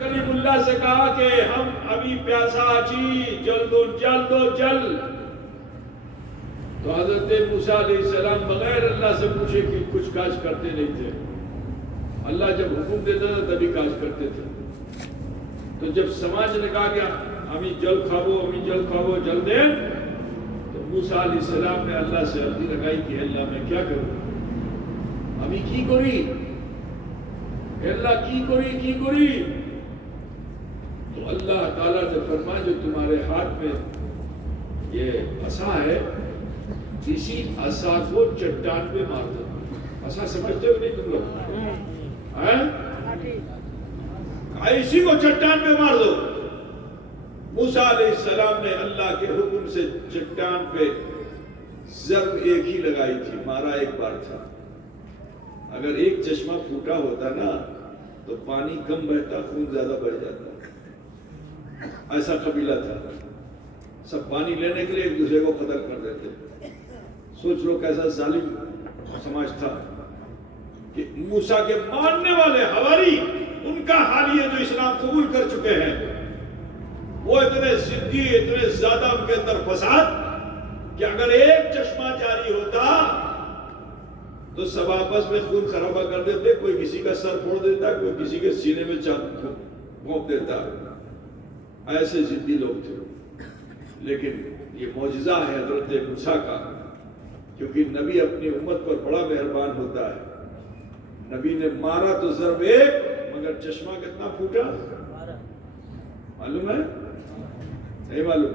کلیم اللہ سے کہا کہ ہم ابھی پیاسا اچھی جلد و جلد و جلد. تو حضرت موسیٰ علیہ السلام بغیر اللہ سے پوچھے کہ کچھ کاج کرتے نہیں تھے. اللہ جب حکم دیتا تھا تبھی کاج کرتے تھے. تو جب سماج نے کہا کہ ہمیں جل کھاو جل دیں، تو موسیٰ علیہ السلام نے اللہ سے عرضی لگائی کہ اللہ میں کیا کروں، ہمیں کی کری اللہ کی کری. تو اللہ تعالیٰ نے فرمایا جو تمہارے ہاتھ میں یہ عصا ہے، اسی عصا کو چٹان پہ مار دو. عصا سمجھتے ہو نہیں تم لوگ؟ اسی کو چٹان پہ مار دو. موسیٰ علیہ السلام نے اللہ کے حکم سے چٹان پہ ضرب ایک ہی لگائی تھی، مارا ایک بار تھا. اگر ایک چشمہ پھوٹا ہوتا نا تو پانی کم بہتا، خون زیادہ بہ جاتا. ایسا قبیلہ تھا، سب پانی لینے کے لیے ایک دوسرے کو قتل کر دیتے. سوچ لو کیسا ظالم سماج تھا کہ موسیٰ کے ماننے والے حواری، ان کا حال یہ جو اسلام قبول کر چکے ہیں، وہ اتنے ضدی، اتنے زیادہ ان کے اندر فساد کہ اگر ایک چشمہ جاری ہوتا تو سب آپس میں خون خرابہ کر دیتے. کوئی کسی کا سر پھوڑ دیتا، کوئی کسی کے سینے میں چاند گھونپ دیتا. ایسے ضدی لوگ تھے. لیکن یہ معجزہ ہے حضرت موسیٰ کا، کیونکہ نبی اپنی امت پر بڑا مہربان ہوتا ہے. نبی نے مارا تو ضرب ایک، مگر چشمہ کتنا پھوٹا معلوم ہے؟ نہیں معلوم.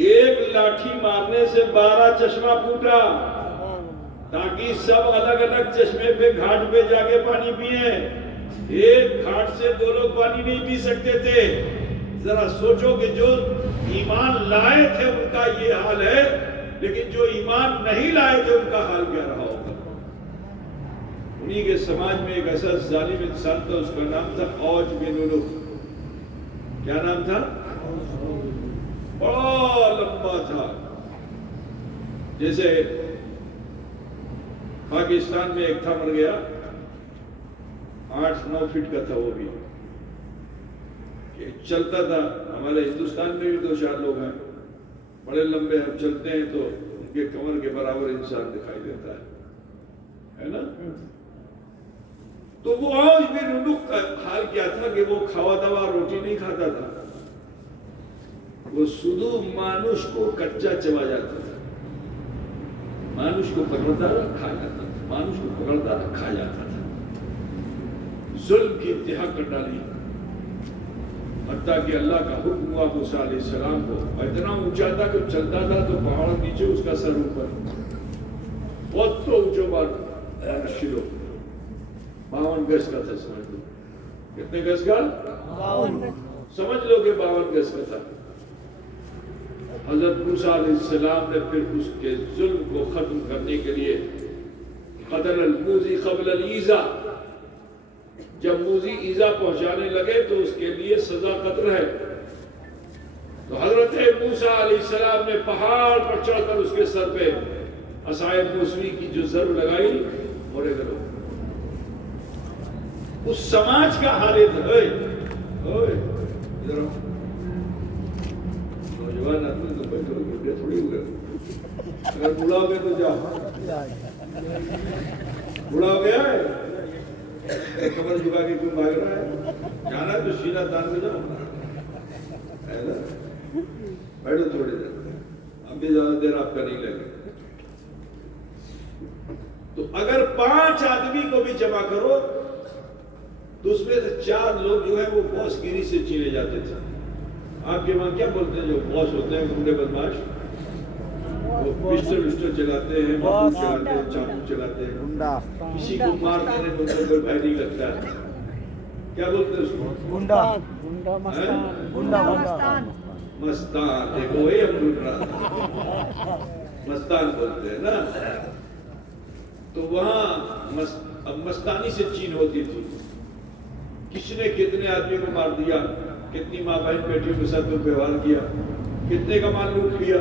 ایک لاٹھی مارنے سے 12 چشمہ پھوٹا، تاکہ سب الگ الگ چشمے پہ گھاٹ پہ جا کے پانی پئیں. ایک گھاٹ سے 2 لوگ پانی نہیں پی سکتے تھے. ذرا سوچو کہ جو ایمان لائے تھے ان کا یہ حال ہے، لیکن جو ایمان نہیں لائے تھے ان کا حال کیا رہا ہوگا. انہی کے سماج میں ایک ایسا ظالم انسان تھا، اس کا نام تھا اوج بن علوف. کیا نام تھا؟ بڑا لمبا تھا. جیسے پاکستان میں ایک تھا مر گیا، 8-9 فٹ کا تھا وہ بھی، چلتا تھا. ہمارے ہندوستان میں بھی 2-4 لوگ ہیں بڑے لمبے، ہم چلتے ہیں تو ان کے کمر کے برابر انسان دکھائی دیتا ہے نا. تو وہ اوج بن علوف کا حال کیا تھا کہ وہ کھوا دوا روٹی نہیں کھاتا تھا. وہ سدو مانوش کو کچا چبا جاتا تھا. مانوش کو پکڑتا رہا کھا جاتا تھا، مانوش کو پکڑتا رہا کھا جاتا تھا. ظلم کی انتہا کر ڈالی، حتیٰ کہ اللہ کا حکم ہوا موسیٰ علیہ السلام کو. اتنا اونچا تھا کہ چلتا تھا تو پہاڑ نیچے، اس کا سر اوپر. بہت تو اونچا بات شروع 52 گز کا تھا. سمجھ لو کتنے گز کا؟ 52. سمجھ لو کہ 52 گز کا تھا. حضرت موسیٰ علیہ السلام نے پھر اس کے ظلم کو ختم کرنے کے لیے قتل الموذی قبل الایذا، جب موذی ایذا پہنچانے لگے تو اس کے لیے سزا قتل ہے. تو حضرت موسیٰ علیہ السلام نے پہاڑ پر چڑھ کر اس کے سر پہ عصائے موسوی کی جو ضرب لگائی، مورے گلو. اس سماج کا حالت ہے. نوجوان آدمی تو بیٹھے تھوڑی ہوئے، اگر بڑھا ہو گئے تو جا بڑھا ہو گیا ہے، کمر جھکا کے کیوں بھاگ رہا ہے؟ جانا تو سینہ تان میں جاؤ. بیٹھو تھوڑی دیر، اب بھی زیادہ دیر آپ کا نہیں لگے. تو اگر 5 آدمی کو بھی جمع کرو تو اس میں سے 4 لوگ جو ہے وہ باس گیری سے چینے جاتے تھے. آپ کے وہاں کیا بولتے ہیں جو باس ہوتے ہیں گنڈے بدماش؟ وہ پسٹل چلاتے ہیں، بندوق چلاتے ہیں، چاقو چلاتے ہیں. کسی کو مار دینے کو کوئی بھائی نہیں لگتا ہے. کیا بولتے ہیں اس کو؟ گنڈا. مستان. دیکھو وہی ہم ڈھونڈ رہا تھا، مستان بولتے ہیں نا. تو وہاں مستانی سے چین ہوتی تھی. کس نے کتنے آدمی کو مار دیا، کتنی ماں بہن بیٹیوں کے ساتھ ویوہار کیا، کتنے کا مال لوٹ لیا.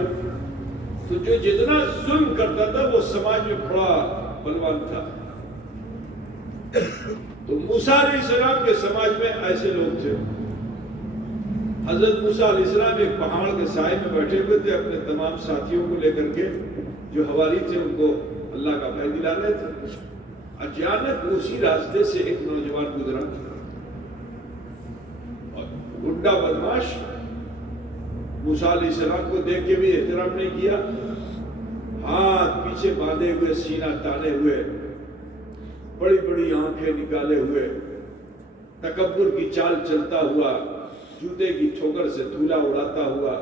تو جو جتنا ظلم کرتا تھا وہ سماج میں بڑا بلوان تھا. تو موسیٰ علیہ السلام کے سماج میں ایسے لوگ تھے. حضرت موسیٰ علیہ السلام ایک پہاڑ کے سائے میں بیٹھے ہوئے تھے اپنے تمام ساتھیوں کو لے کر کے. جو حواری تھے ان کو اللہ کا بھय دلا رہے تھے. اچانک اسی راستے سے ایک نوجوان گزرا اور گنڈا بدماش موسیٰ علیہ السلام کو دیکھ کے بھی احترام نہیں کیا. ہاتھ پیچھے باندھے ہوئے, سینہ تانے ہوئے, بڑی بڑی آنکھیں نکالے ہوئے, تکبر کی چال چلتا ہوا, جوتے کی ٹھوکر سے دھولا اڑاتا ہوا,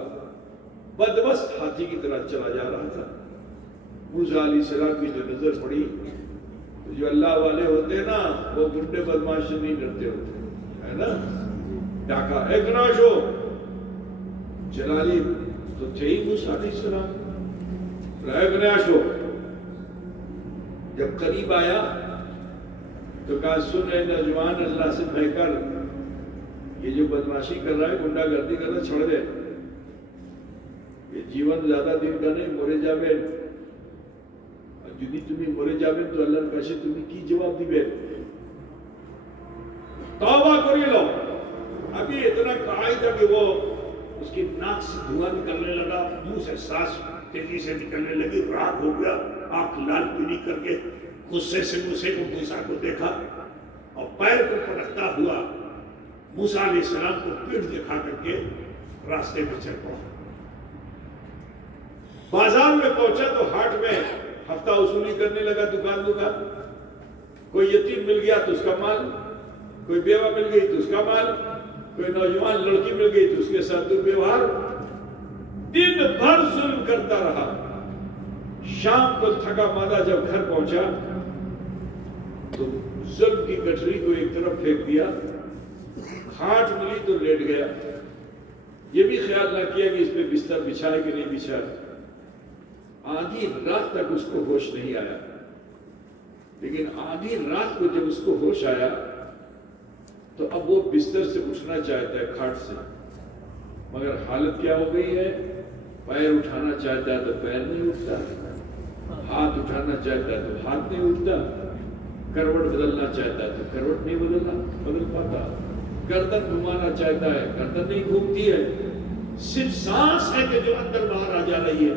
بدمست ہاتھی کی طرح چلا جا رہا تھا. موسیٰ علیہ السلام کی جو نظر پڑی, جو اللہ والے ہوتے نا وہ گنڈے بدماش سے نہیں ڈرتے ہوتے, ہے نا. ڈاکا ایک ناشو جلالی تو تھے ہی موسیٰ علیہ السلام. ایک ناشو جب قریب آیا تو کہا سن اے نوجوان, اللہ سے بھے کر, یہ جو بدماشی کر رہا ہے, گنڈا گردی کر رہا ہے, چھوڑ دے. یہ جیون زیادہ دن کا نہیں, مرے جاوے. جدی تمہیں مرے جاوے تو اللہ کیسے تمہیں کی جواب دی بے. توبہ کری لو. ابھی اتنا کہا ہی تھا کہ وہ اس کی ناک سے دھواں نکلنے لگا, منہ سے سانس تیزی سے نکلنے لگی, راگ ہو گیا, آنکھ لال پیلی کر کے غصے سے موسیٰ کو دیکھا اور پیر کو پٹکتا ہوا موسیٰ علیہ السلام کو پیٹھ دکھا کر کے راستے میں چل پڑا. بازار میں پہنچا تو ہاٹ میں ہفتہ وصولی کرنے لگا دکان. کوئی یتیم مل گیا تو اس کا مال, کوئی بیوہ مل گئی تو اس کا مال, کوئی نوجوان لڑکی مل گئی تو اس کے ساتھ دورویوہار. دن بھر ظلم کرتا رہا. شام کو تھکا ماندہ جب گھر پہنچا تو ظلم کی گٹھری کو ایک طرف پھینک دیا, کھاٹ ملی تو لیٹ گیا. یہ بھی خیال نہ کیا کہ اس پہ بستر بچھائے کہ نہیں بچھائے. آدھی رات تک اس کو ہوش نہیں آیا, لیکن آدھی رات کو جب اس کو ہوش آیا تو اب وہ بستر سے اٹھنا چاہتا ہے, کھاٹ سے, مگر حالت کیا ہو گئی ہے, پیر اٹھانا چاہتا ہے تو پیر نہیں اٹھتا, ہاتھ اٹھانا چاہتا ہے تو ہاتھ نہیں اٹھتا, کروٹ بدلنا چاہتا ہے تو کروٹ نہیں بدل پاتا, گردن گھمانا چاہتا ہے گردن نہیں گھومتی ہے. صرف سانس ہے کہ جو اندر باہر آ جا رہی ہے,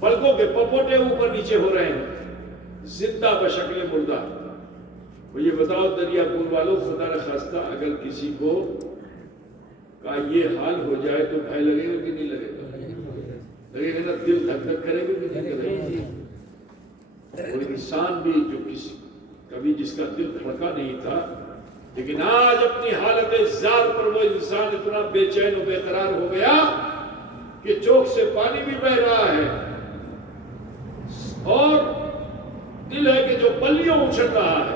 پلکوں کے پپوٹے اوپر نیچے ہو رہے ہیں, زندہ بشکل مردہ. مجھے بتاؤ دریا پور والوں, خدا نخواستہ اگر کسی کو کا یہ حال ہو جائے تو بھائی لگے گا کہ نہیں لگے گا؟ لگے گا نا, دل دھک دھک کرے گا کہ نہیں کرے گا؟ وہ انسان بھی جو کبھی جس کا دل دھڑکا نہیں تھا, لیکن آج اپنی حالت زار پر وہ انسان اتنا بے چین و بے قرار ہو گیا کہ چوک سے پانی بھی بہ رہا ہے اور دل ہے کہ جو بلیوں اچھل رہا ہے.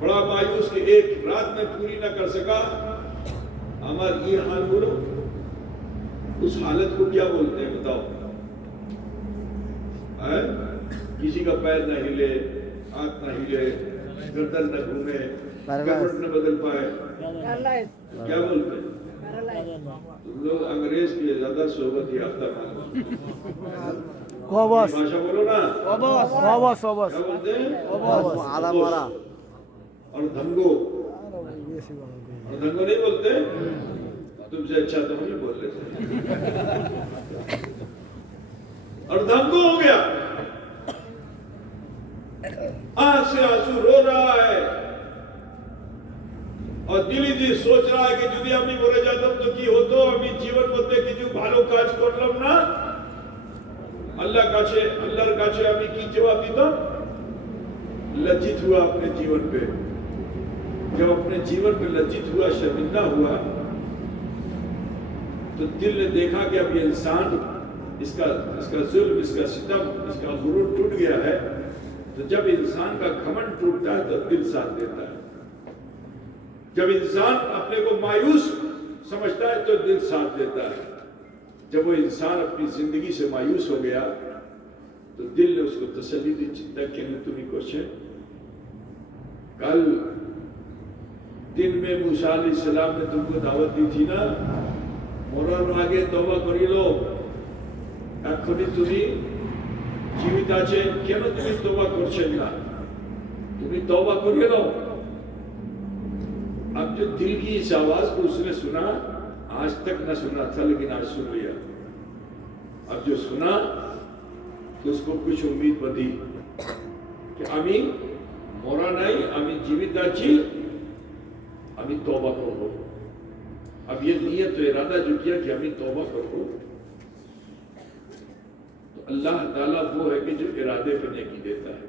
بڑا مایوس کہ ایک رات میں پوری نہ کر سکا. ہمارا یہ حال بولو, اس حالت کو کیا بولتے ہیں بتاؤ؟ کسی کا پیر نہ ہلے, ہاتھ نہ ہلے, گردن نہ گھومے, کروٹ نہ بدل پائے, کیا بولتے ہیں؟ تم لوگ انگریز کی زیادہ صحبت یافتہ بھاشا بولو نا, کیا بولتے ہیں؟ اور دھنگو, اور دھنگو نہیں بولتے؟ تم سے اچھا تو ہم نہیں بول رہے. اور دھنگو ہو گیا, آنکھ سے آنسو رو رہا ہے اور دلی دی سوچ رہا ہے کہ جدی আমি মরে যেতাম তো কি হতো, আমি জীবন মধ্যে কিছু ভালো কাজ করলাম না, আল্লাহর কাছে আমি কি জবাব দিতাম? लज्जित हुआ अपने जीवन पे. जब अपने जीवन पे लज्जित हुआ, शर्मिंदा हुआ, तो दिल ने देखा कि अब ये इंसान इसका जुल्म, इसका सितम, इसका गुरूर टूट गया है. तो जब इंसान का घमंड टूटता है तो दिल साथ देता है. जब इंसान अपने को मायूस समझता है तो दिल साथ देता है. जब वो इंसान अपनी जिंदगी से मायूस हो गया तो दिल ने उसको तसल्ली दी, चिंता की नहीं तुम्हें कुछ है. कल दिन में मूसा अलैहिस्सलाम ने तुमको दावत दी थी ना, मरार आगे तौबा करी लो, এখনই তুমি জীবিত আছেন, কেন তুমি তওবা করছেন না? তুমি तौबा करिए लो। अब जो दिल की इस आवाज को उसने सुना, आज तक न सुना था लेकिन आज सुन लिया। अब जो सुना तो उसको कुछ उम्मीद बंधी कि আমি মরা নাই, আমি জীবিত আছি, আমি तौबा করব। अब ये नियत तो इरादा जो किया कि আমি तौबा करब, तो अल्लाह ताला वो है कि जो इरादे पे नेकी देता है।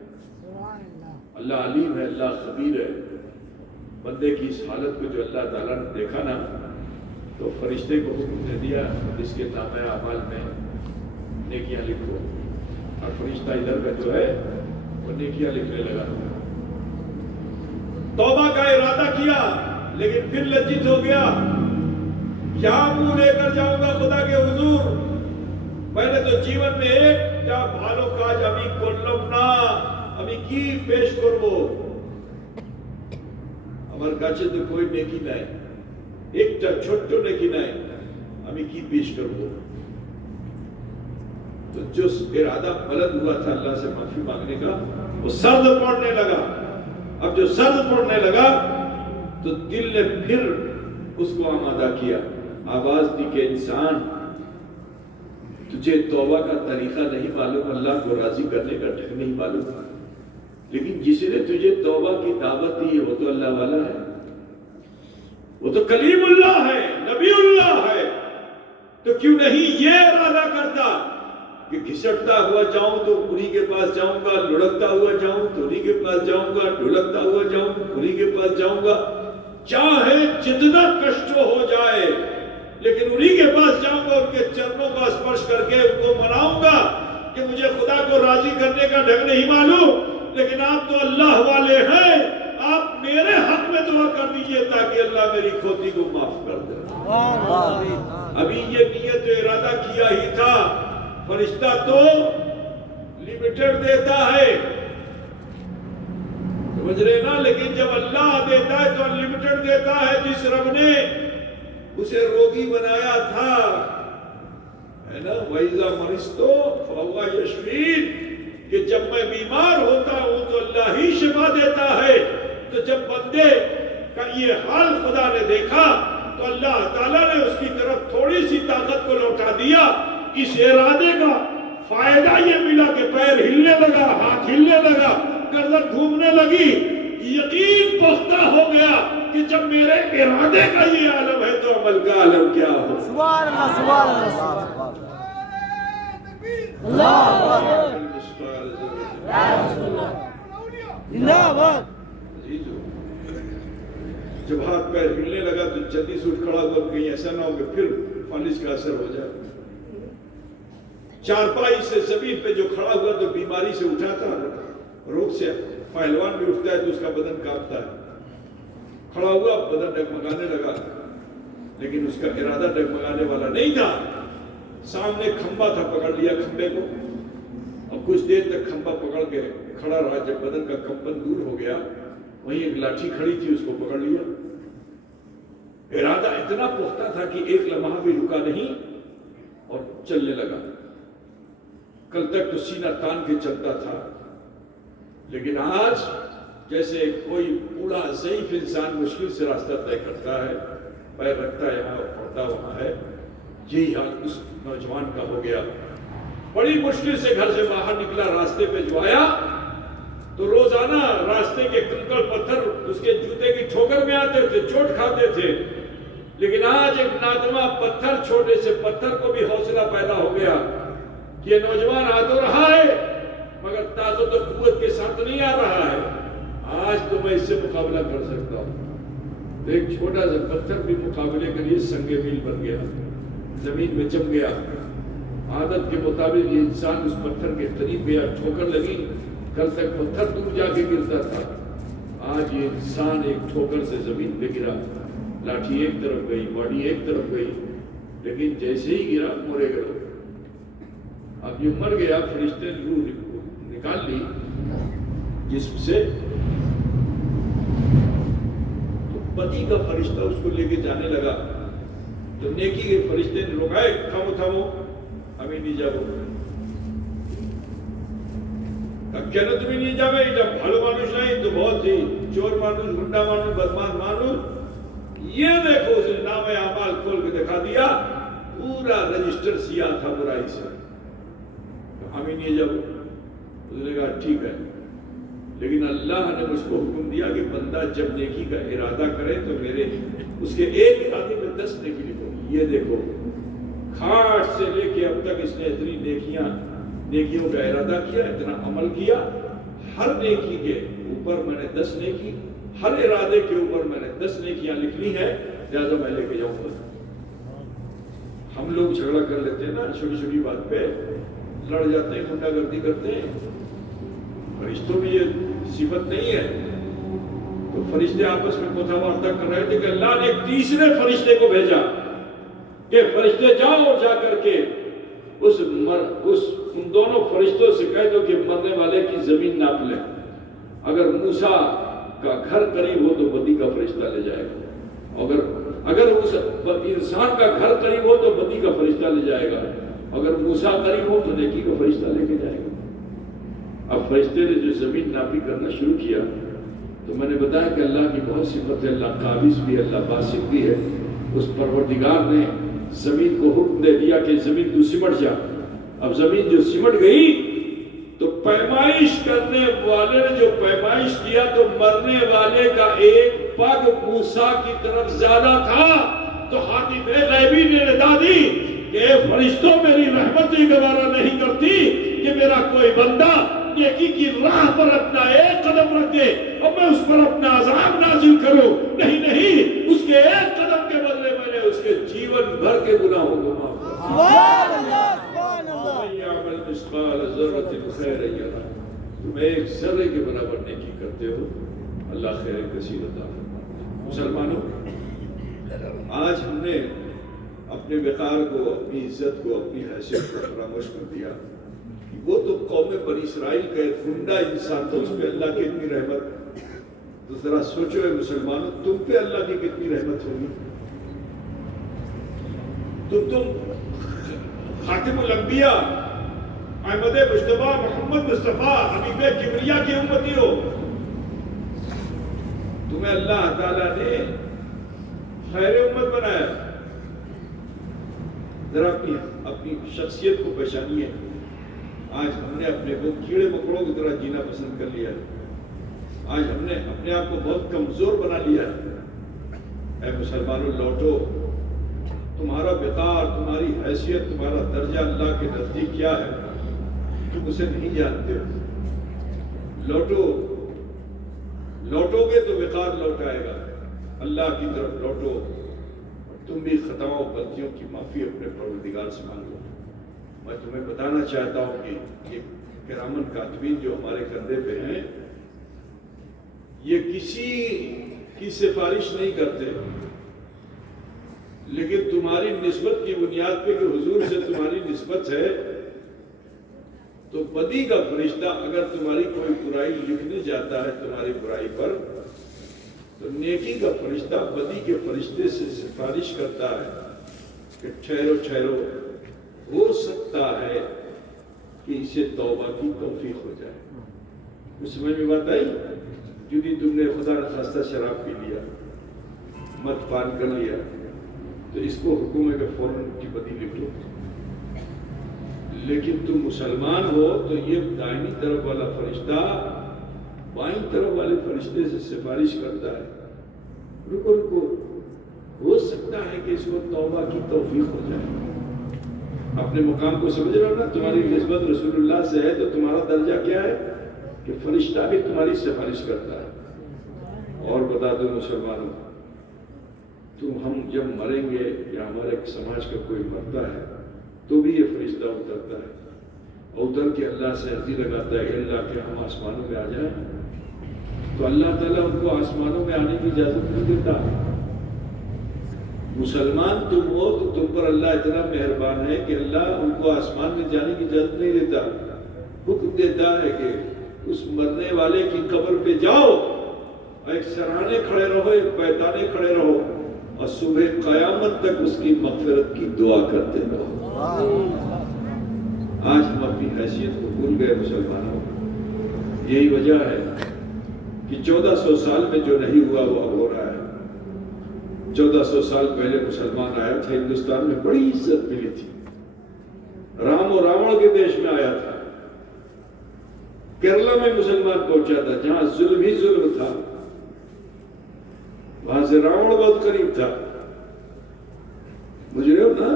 अल्लाह अलीम है, अल्लाह खबीर है। बंदे की इस हालत को जो अल्लाह ताला ने देखा ना, तो फरिश्ते को हुक्म दे दिया इसके नामे अमाल में नेकियां लिखो, और फरिश्ता इधर का जो है वो नेकियां लिखने लगा। तौबा का इरादा किया लेकिन फिर लज्जित हो गया। क्या मुंह लेकर जाऊंगा खुदा के हुजूर? मैंने तो जीवन में एक ভালো কাজ আমি করলাম না, আমি কি পেশ করব? আমার কাছে তো कोई नेकी নাই, একটা ছোট্ট নেকি নাই, আমি কি পেশ করব? तो जो इरादा गलत हुआ था अल्लाह से माफी मांगने का, वो सर्द पड़ने लगा। अब जो सर्द पड़ने लगा तो दिल ने फिर उसको आमादा किया, आवाज दी कि इंसान, तुझे तौबा का तरीका नहीं मालूम, अल्लाह को राजी करने का ढंग नहीं मालूम, लेकिन जिसने तुझे तौबा की दावत दी वो तो अल्लाह वाला है, वो तो कलीमुल्लाह है, नबीउल्लाह है। तो क्यों नहीं ये इरादा करता कि घिसटता हुआ जाऊं तो उन्हीं के पास जाऊंगा, लुढ़कता हुआ जाऊं तो उन्हीं के पास जाऊंगा, ढुलकता हुआ जाऊं उन्हीं के पास जाऊंगा, चाहे जितना कष्ट हो जाए लेकिन उन्हीं के पास जाऊंगा, उनके चरणों का स्पर्श करके उनको मनाऊंगा कि मुझे खुदा को राजी करने का ढंग नहीं मालूम, लेकिन आप तो अल्लाह वाले हैं, आप मेरे हक में दुआ कर दीजिए ताकि अल्लाह मेरी खोती को माफ कर दे। अभी ये नियत इरादा किया ही था। फरिश्ता तो लिमिटेड देता है, समझ रहे ना, लेकिन जब अल्लाह देता है तो अनलिमिटेड देता है। जिस रब ने उसे रोगी बनाया था, है ना, वैजा मरिस्तो फहुवा यशफीन, कि जब मैं बीमार होता हूं तो अल्लाह ही शिफा देता है। तो जब बंदे का ये हाल खुदा ने देखा तो अल्लाह ताला ने उसकी तरफ थोड़ी सी ताकत को लौटा दिया। इस इरादे का फायदा ये मिला कि पैर हिलने लगा, हाथ हिलने लगा, गर्दन घूमने लगी। यकीन पुख्ता हो गया कि जब मेरे इरादे का ये आलम है तो अमल का आलम क्या हो। सुभान अल्लाह, सुभान अल्लाह, अल्लाह जिंदाबाद। जब हाथ पैर हिलने लगा तो जल्दी से उठ खड़ा हुआ, कहीं ऐसा ना हो कि फिर फालिज का असर हो जाए। चारपाई से जमीन पे जो खड़ा हुआ तो बीमारी से उठा था, रोग से पहलवान भी उठता है तो उसका बदन कांपता है। खड़ा हुआ, बदन डगमगाने लगा, लेकिन उसका इरादा डगमगाने वाला नहीं था। सामने खंबा था, पकड़ लिया खंबे को, और कुछ देर तक खंबा पकड़ के खड़ा रहा। जब बदन का कंपन दूर हो गया, वहीं एक लाठी खड़ी थी, उसको पकड़ लिया। इरादा इतना पुख्ता था कि एक लम्हा भी रुका नहीं और चलने लगा। कल तक तो सीना तान के चलता था, लेकिन आज जैसे कोई बूढ़ा ज़ईफ इंसान मुश्किल से रास्ता तय करता है, पैर रखता है यहाँ और पड़ता वहाँ है, यही हाल उस नौजवान का हो गया। बड़ी मुश्किल से घर से बाहर निकला, रास्ते पे जो आया तो रोजाना रास्ते के कंकड़ पत्थर उसके जूते की ठोकर में आते थे, चोट खाते थे। लेकिन आज एक नादमा पत्थर, छोटे से पत्थर को भी हौसला पैदा हो गया कि ये नौजवान आ तो रहा है मगर ताकत और कुव्वत के साथ नहीं आ रहा है, आज तो मैं इससे मुकाबला कर सकता हूँ। तो एक छोटा सा पत्थर भी मुकाबले के लिए संगे मील बन गया, जमीन में जम गया। आदत के मुताबिक ये इंसान उस पत्थर के करीब गया, ठोकर लगी। कल तक पत्थर दूर जाके गिरता था, आज ये इंसान एक ठोकर से जमीन पे गिरा। लाठी एक तरफ गई, बॉडी एक तरफ गई, लेकिन जैसे ही गिरा मरे गए। अब ये मर गया, फरिश्ते ने रूह निकाल ली जिस्म से, तो पति का फरिश्ता उसको लेके जाने लगा। तो नेकी के फरिश्ते ने रोकाए, थामो थामो, अभी नहीं जाओ। কেন তুমি নিয়ে যাবে? এটা ভালো মানুষ নাই তো बहुत ही चोर मानुष, गुंडा मानुष, बदमाश मानुष। ये देखो उसने नामे अमाल खोल के दिखा दिया, पूरा रजिस्टर सिया था बुराई से। हमें नहीं जाओ। उसने कहा ठीक है, लेकिन अल्लाह ने मुझको हुक्म दिया कि बंदा जब नेकी का इरादा करे तो मेरे उसके एक इरादे में 10 नेकी लिखो। ये देखो खाट से लेके अब तक इसने इतनी नेकियों का इरादा किया, इतना अमल किया, हर नेकी के ऊपर मैंने 10 नेकी, हर इरादे के ऊपर मैंने 10 नेकियां लिख ली है, लिहाजा मैं लेके जाऊंगा। हम लोग झगड़ा कर लेते हैं ना, छोटी छोटी बात पे लड़ जाते हैं, गुंडागर्दी करते हैं। फरिश्तों में ये सिफत नहीं है। तो फरिश्ते आपस में कथावार्ता कर रहे थे कि अल्लाह ने एक तीसरे फरिश्ते को भेजा कि फरिश्ते जाओ और जाकर के उन दोनों फरिश्तों से कह दो कि मरने वाले की जमीन नाप ले। अगर मूसा का घर करीब हो तो बदी का फरिश्ता ले जाएगा, अगर उस इंसान का घर करीब हो तो बदी का फरिश्ता ले जाएगा, अगर मूसा करीब हो तो नेकी का फरिश्ता लेके जाएगा। अब फरिश्ते ने जो जमीन नापी करना शुरू किया तो मैंने बताया कि अल्लाह की बहुत सिफत है, अल्लाह काबिज भी है, अल्लाह बासित भी है। उस परवरदिगार ने जमीन को हुक्म दे दिया कि जमीन तू सिमट जा। अब जमीन जो सिमट गई तो पैमाइश करने वाले ने जो पैमाइश किया तो मरने वाले का एक पग मूसा की तरफ ज्यादा था। तो हातिफ गैबी ने निदा दी कि फरिश्तों मेरी रहमत ही गवारा नहीं करती कि मेरा कोई बंदा नेकी की राह पर अपना एक कदम रखे और मैं उस पर अपना अज़ाब नाज़िल करूं। नहीं नहीं, उसके एक कदम के बदले मैंने उसके जीवन भर के गुनाहों को माफ कर दिया। तुम एक ज़र्रे के बराबर नेकी करते हो, अल्लाह खैर कसीर अता फरमाता। मुसलमानों, आज हमने अपने वक़ार को, अपनी इज्जत को, अपनी हैसियत को फरामोश कर दिया। वो तो कौम बनी इसराइल का एक गुंडा इंसान था, उस पे अल्लाह की इतनी रहमत। तो जरा सोचो है मुसलमानों, तुम पे अल्लाह की कितनी रहमत होगी। तुम खातिमुल अंबिया, अहमद मुस्तफा, मोहम्मद मुस्तफा, हबीब किबरिया की उम्मती हो। तुम्हें अल्लाह ताला ने खैर उम्मत बनाया। जरा अपनी शख्सियत को पहचानिए। आज हमने अपने को कीड़े मकोड़ों की तरह जीना पसंद कर लिया है। आज हमने अपने आप को बहुत कमजोर बना लिया है। ऐ मुसलमानों, लौटो। तुम्हारा वक़ार, तुम्हारी हैसियत, तुम्हारा दर्जा अल्लाह के नजदीक क्या है तुम उसे नहीं जानते हो। लौटोगे तो वक़ार लौट आएगा। अल्लाह की तरफ लौटो। तुम भी खताओं गलतियों की माफी अपने परवरदिगार से मांगो। मैं तुम्हें बताना चाहता हूं कि ये किरामन कातिबीन जो हमारे कंधे पे हैं, ये किसी की सिफारिश नहीं करते, लेकिन तुम्हारी निस्बत की बुनियाद पे कि हुजूर से तुम्हारी निस्बत है, तो बदी का फरिश्ता अगर तुम्हारी कोई बुराई लिखने जाता है तुम्हारी बुराई पर, तो नेकी का फरिश्ता बदी के फरिश्ते से सिफारिश करता है कि ठहरो, हो सकता है कि इसे तौबा की तौफीक हो जाए। कुछ समझ में बात आई? यदि तुमने खुदा न खास्ता शराब पी लिया, मद पान कर लिया, तो इसको हुक्म है कि फौरन की बदी लिख लो। लेकिन तुम मुसलमान हो तो ये दाहिनी तरफ वाला फरिश्ता बाईं तरफ वाले फरिश्ते से सिफारिश करता है, रुको, हो सकता है कि इसको तौबा की तौफीक हो जाए। अपने मुकाम को समझ रहे हो ना? तुम्हारी निस्बत रसूलुल्लाह से है तो तुम्हारा दर्जा क्या है कि फरिश्ता भी तुम्हारी सिफारिश करता है। और बता दो मुसलमानों, हम जब मरेंगे या हमारे समाज का कोई मरता है तो भी ये फरिश्ता उतरता है, और उतर के अल्लाह से अर्जी लगाता है अल्लाह के हम आसमानों में आ जाए, तो अल्लाह ताला उनको आसमानों में आने की इजाजत नहीं देता। मुसलमान तुम हो तो तुम पर अल्लाह इतना मेहरबान है कि अल्लाह उनको आसमान में जाने की इजाजत नहीं देता, हुक्म देता है कि उस मरने वाले की कब्र पे जाओ, एक सराहने खड़े रहो, एक पैताने खड़े रहो, और सुबह क़यामत तक उसकी मग़फ़िरत की दुआ करते रहो। आज हम अपनी हैसियत को भूल गए मुसलमानों। یہی وجہ ہے کہ 1400 سال میں جو نہیں ہوا وہ اب ہو رہا ہے۔ 1400 سال پہلے مسلمان آیا تھا ہندوستان میں، بڑی عزت ملی تھی، رام و راوڑ کے دیش میں آیا تھا، کیرلا میں مسلمان پہنچا تھا جہاں ظلم ہی ظلم تھا، وہاں سے راوڑ بہت قریب تھا، مجھے ہو نا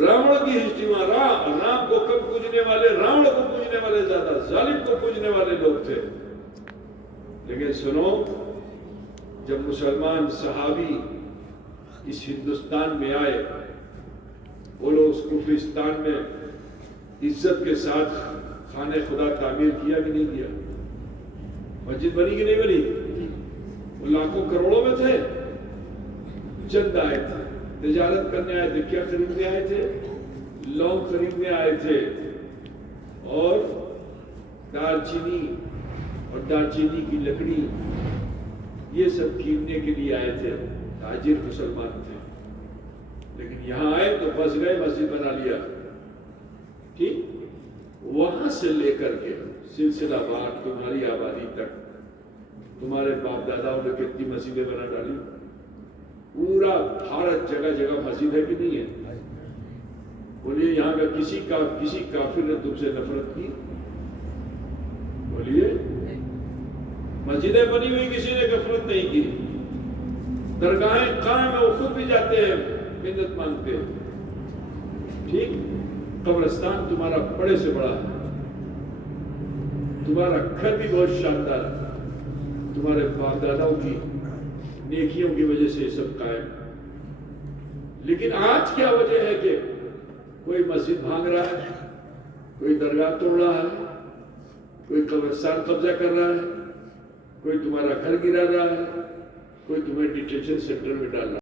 راوڑ کی ہسٹری میں رام کو کم پوجنے والے، راوڑ کو پوجنے والے زیادہ، ظالم کو پوجنے والے لوگ تھے۔ لیکن سنو، جب مسلمان صحابی اس ہندوستان میں آئے، وہ لوگ اس کفرستان میں عزت کے ساتھ خانہ خدا تعمیر کیا کہ نہیں کیا؟ مسجد بنی کہ نہیں بنی؟ وہ لاکھوں کروڑوں میں تھے، چند آئے تھے، تجارت کرنے آئے تھے، کیا خریدنے آئے تھے؟ لونگ خریدنے آئے تھے، اور دال چینی اور دال چینی کی لکڑی یہ سب خریدنے کے لیے آئے تھے، تاجر مسلمان تھے۔ لیکن یہاں آئے تو پھنس گئے، مسجد بنا لیا، ٹھیک؟ وہاں سے لے کر کے سلسلہ بار تمہاری آبادی تک تمہارے باپ داداؤں نے کتنی مسجدیں بنا ڈالی؟ پورا بھارت جگہ جگہ مسجد ہے کہ نہیں ہے؟ بولیے یہاں کا کسی کافر نے تم سے نفرت کی؟ بولیے، مسجدیں بنی ہوئی کسی نے نفرت نہیں کی، درگاہیں قائم ہیں، وہ خود بھی جاتے ہیں، منت مانگتے ہیں، ٹھیک؟ قبرستان تمہارا بڑے سے بڑا ہے، تمہارا گھر بھی بہت شاندار ہے، تمہارے باپ داداؤں کی نیکیوں کی وجہ سے یہ سب قائم ہے۔ لیکن آج کیا وجہ ہے کہ کوئی مسجد بھانگ رہا ہے، کوئی درگاہ توڑ رہا ہے، کوئی قبرستان قبضہ کر رہا ہے، کوئی تمہارا گھر گرا رہا ہے، کوئی تمہیں ڈیٹینشن سینٹر میں ڈال رہا ہے۔